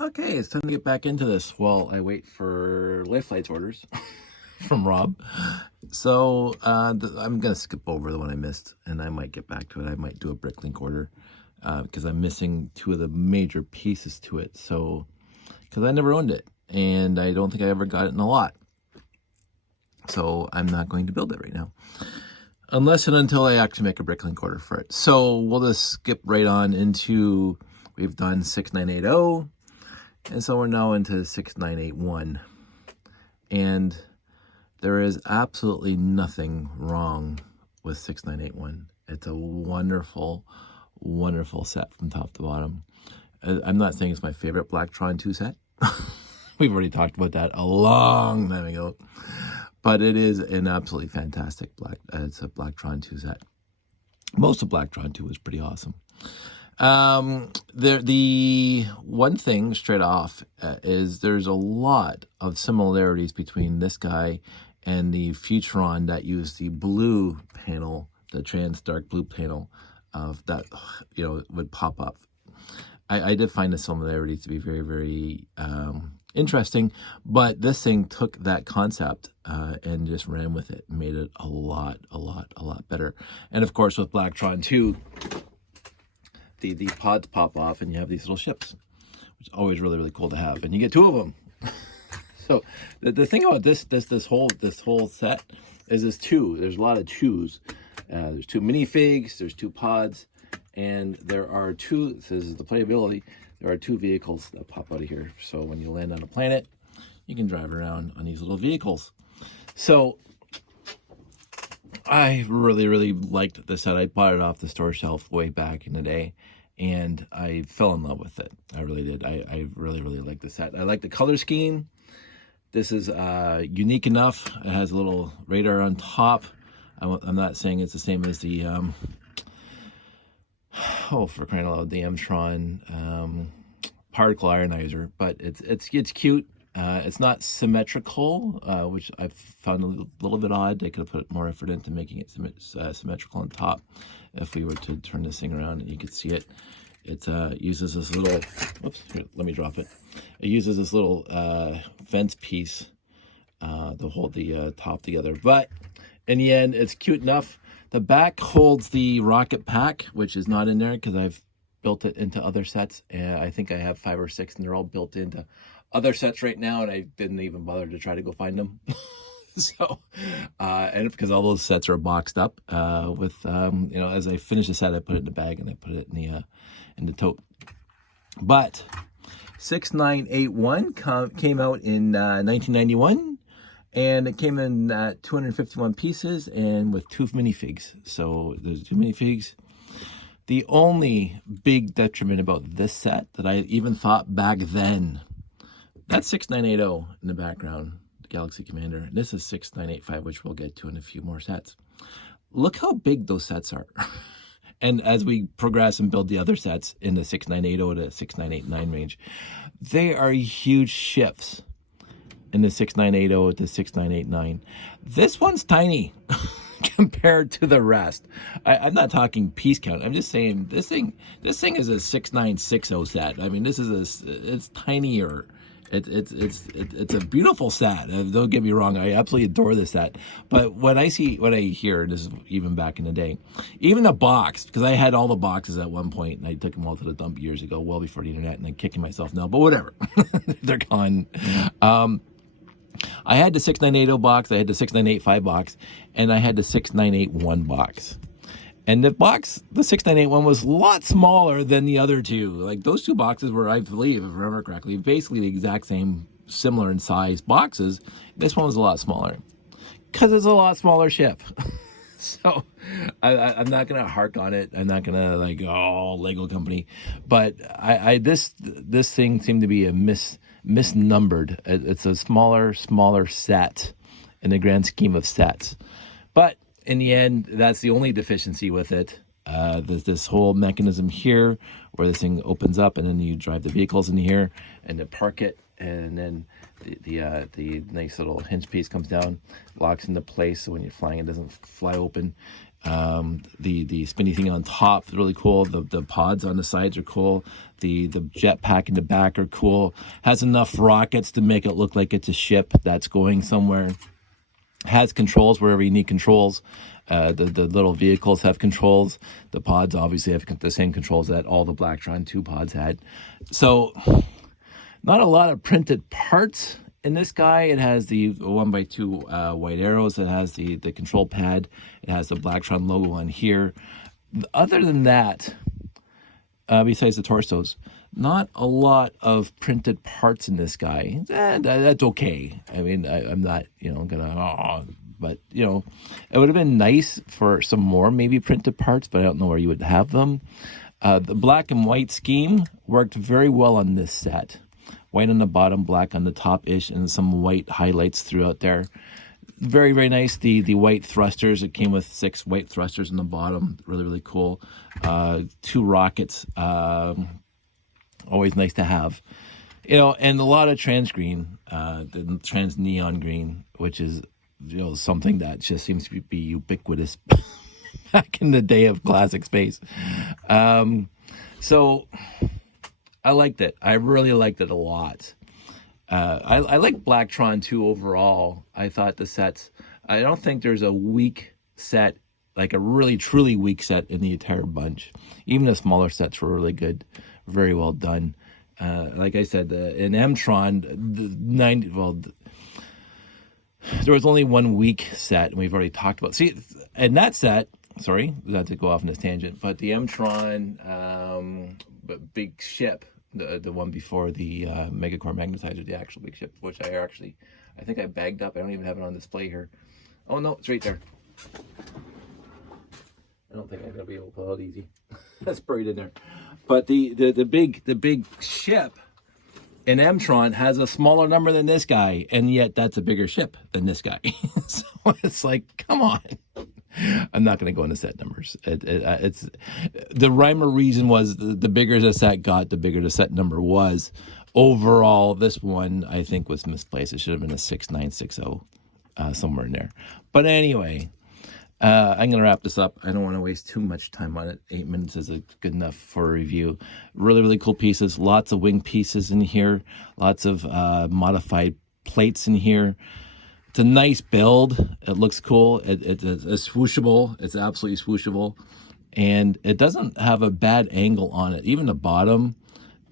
Okay, it's time to get back into this while I wait for life flights orders from Rob. So I'm going to skip over the one I missed, and I might get back to it. I might do a Bricklink order because I'm missing two of the major pieces to it. So, because I never owned it, and I don't think I ever got it in a lot. So I'm not going to build it right now. Unless and until I actually make a Bricklink order for it. So we'll just skip right on into, we've done 6980. And so we're now into 6981. And there is absolutely nothing wrong with 6981. It's a wonderful, wonderful set from top to bottom. I'm not saying it's my favorite Blacktron 2 set. We've already talked about that a long time ago. But it is an absolutely fantastic it's a Blacktron 2 set. Most of Blacktron 2 was pretty awesome. The one thing straight off is there's a lot of similarities between this guy and the Futuron that used the blue panel, the trans dark blue panel of that, would pop up. I did find the similarities to be very, very interesting, but this thing took that concept and just ran with it and made it a lot better. And of course, with Blacktron 2, the pods pop off and you have these little ships, which is always really, really cool to have. And you get two of them. So the thing about this whole set is there's two. There's a lot of twos. There's two minifigs, there's two pods, and there are two, this is the playability, there are two vehicles that pop out of here. So when you land on a planet, you can drive around on these little vehicles. So I really, really liked this set. I bought it off the store shelf way back in the day, and I fell in love with it. I really did. I really, really like the set. I like the color scheme. This is unique enough. It has a little radar on top. I'm not saying it's the same as the, for crying out loud, the Mtron particle ionizer, but it's cute. It's not symmetrical, which I've found a little bit odd. They could have put more effort into making it symmetrical on top. If we were to turn this thing around and you could see it, it uses this little, oops, here, let me drop it. It uses this little fence piece to hold the top together. But in the end, it's cute enough. The back holds the rocket pack, which is not in there because I've built it into other sets. And I think I have 5 or 6, and they're all built into other sets right now, and I didn't even bother to try to go find them. So, and because all those sets are boxed up with, as I finish the set, I put it in the bag and I put it in the tote. But 6981 came out in 1991, and it came in 251 pieces and with 2 minifigs. So there's 2 minifigs. The only big detriment about this set that I even thought back then, that's 6980 in the background, the Galaxy Commander. This is 6985, which we'll get to in a few more sets. Look how big those sets are. And as we progress and build the other sets in the 6980 to 6989 range, they are huge shifts in the 6980 to 6989. This one's tiny compared to the rest. I'm not talking piece count. I'm just saying this thing is a 6960 set. I mean, it's tinier. It's a beautiful set. Don't get me wrong. I absolutely adore this set. But what I hear, this is even back in the day, even the box, because I had all the boxes at one point, and I took them all to the dump years ago, well before the internet, and I'm kicking myself now, but whatever. They're gone. I had the 6980 box, I had the 6985 box, and I had the 6981 box. And the 6981 was a lot smaller than the other two. Like those two boxes were, I believe, if I remember correctly, basically the exact same, similar in size boxes. This one was a lot smaller because it's a lot smaller ship. So I'm not gonna hark on it. I'm not gonna like, oh, Lego company. But this thing seemed to be a misnumbered. It's a smaller set in the grand scheme of sets. But in the end, that's the only deficiency with it. There's this whole mechanism here where this thing opens up and then you drive the vehicles in here and then park it, and then the nice little hinge piece comes down, locks into place, so when you're flying it doesn't fly open. The spinny thing on top is really cool. The pods on the sides are cool. The jetpack in the back are cool. Has enough rockets to make it look like it's a ship that's going somewhere. Has controls wherever you need controls. The little vehicles have controls. The pods obviously have the same controls that all the Blacktron 2 pods had. So not a lot of printed parts in this guy. It has the 1x2 white arrows. It has the control pad. It has the Blacktron logo on here. Other than that, besides the torsos, not a lot of printed parts in this guy. That's okay. I mean, I'm not, gonna, but, it would have been nice for some more maybe printed parts, but I don't know where you would have them. The black and white scheme worked very well on this set. White on the bottom, black on the top-ish, and some white highlights throughout there. Very, very nice. The white thrusters, it came with 6 white thrusters on the bottom. Really, really cool. 2 rockets. Always nice to have. And a lot of trans green, the trans neon green, which is, something that just seems to be ubiquitous back in the day of classic space. So I liked it. I really liked it a lot. I like Blacktron 2 overall. I thought the sets, I don't think there's a weak set, like a really truly weak set in the entire bunch. Even the smaller sets were really good, very well done. Like I said, in M-Tron, there was only one weak set, and we've already talked about. See, in that set, sorry, not to go off on this tangent, but the M-Tron big ship, the one before the Megacore Magnetizer, the actual big ship, which I think I bagged up. I don't even have it on display here. Oh no, it's right there. I don't think I'm gonna be able to pull it out easy. That's buried in there. But the big ship in M-Tron has a smaller number than this guy, and yet that's a bigger ship than this guy. So it's like, come on. I'm not going to go into set numbers. It's the rhyme or reason was the bigger the set got, the bigger the set number was. Overall, this one I think was misplaced. It should have been a 6960 somewhere in there. But anyway, I'm going to wrap this up. I don't want to waste too much time on it. 8 minutes is good enough for a review. Really, really cool pieces. Lots of wing pieces in here. Lots of modified plates in here. It's a nice build. It looks cool. It's swooshable. It's absolutely swooshable. And it doesn't have a bad angle on it. Even the bottom,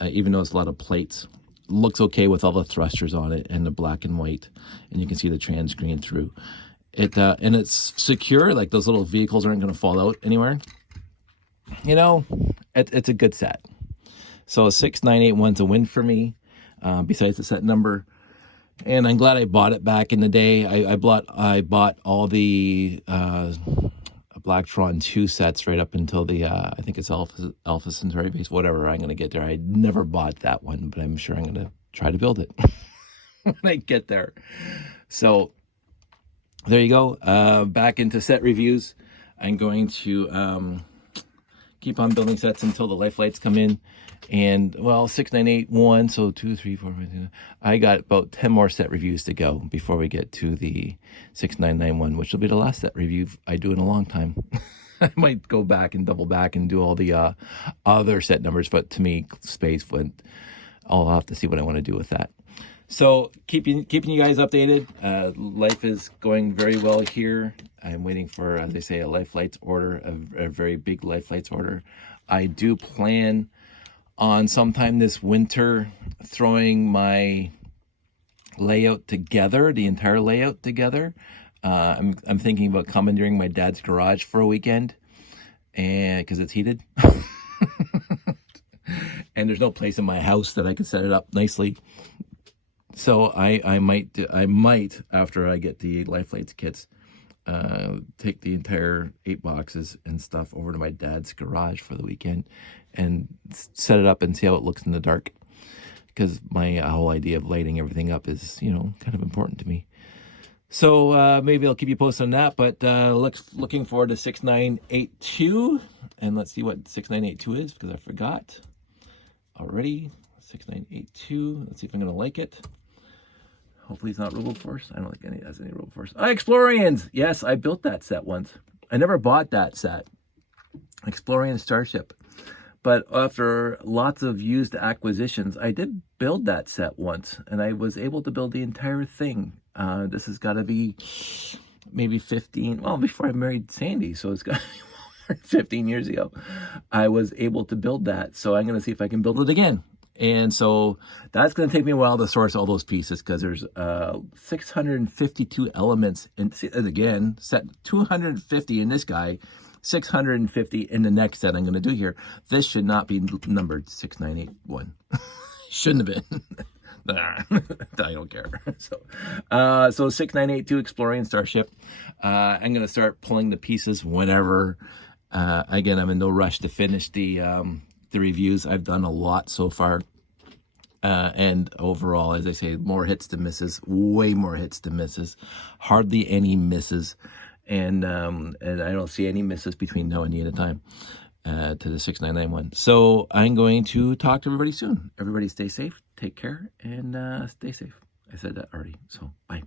even though it's a lot of plates, looks okay with all the thrusters on it and the black and white. And you can see the trans green through. And it's secure, like those little vehicles aren't going to fall out anywhere. It's a good set. So a 6981's a win for me, besides the set number. And I'm glad I bought it back in the day. I bought all the Blacktron 2 sets right up until the, I think it's Alpha Centauri base, whatever. I'm going to get there. I never bought that one, but I'm sure I'm going to try to build it when I get there. So there you go. Back into set reviews. I'm going to keep on building sets until the life lights come in. And, well, 6981, so 2, 3, 4, 5, 6. I got about 10 more set reviews to go before we get to the 6991, which will be the last set review I do in a long time. I might go back and double back and do all the other set numbers, but to me, space went. I'll have to see what I want to do with that. So keeping you guys updated. Life is going very well here. I'm waiting for, as I say, a life lights order, a very big life lights order. I do plan on sometime this winter throwing my layout together, the entire layout together. I'm thinking about commandeering my dad's garage for a weekend, and because it's heated. And there's no place in my house that I can set it up nicely. So I might after I get the life lights kits, take the entire 8 boxes and stuff over to my dad's garage for the weekend and set it up and see how it looks in the dark, because my whole idea of lighting everything up is, kind of important to me. So maybe I'll keep you posted on that, but looking forward to 6982, and let's see what 6982 is, because I forgot already. 6982, let's see if I'm going to like it. Hopefully it's not Roboforce. I don't think it has any Roboforce. Explorians! Yes, I built that set once. I never bought that set, Exploring Starship. But after lots of used acquisitions, I did build that set once, and I was able to build the entire thing. This has got to be maybe 15, well, before I married Sandy, so it's got to be 15 years ago. I was able to build that, so I'm going to see if I can build it again. And so that's going to take me a while to source all those pieces, because there's 652 elements. And again, set 250 in this guy, 650 in the next set I'm going to do here. This should not be numbered 6981. Shouldn't have been. Nah, I don't care. So 6982 Exploring Starship. I'm going to start pulling the pieces whenever. Again, I'm in no rush to finish the reviews. I've done a lot so far. And overall, as I say, more hits than misses, way more hits than misses, hardly any misses. And I don't see any misses between now and the end of time to the 6991. So I'm going to talk to everybody soon. Everybody stay safe, take care, and stay safe. I said that already, so bye.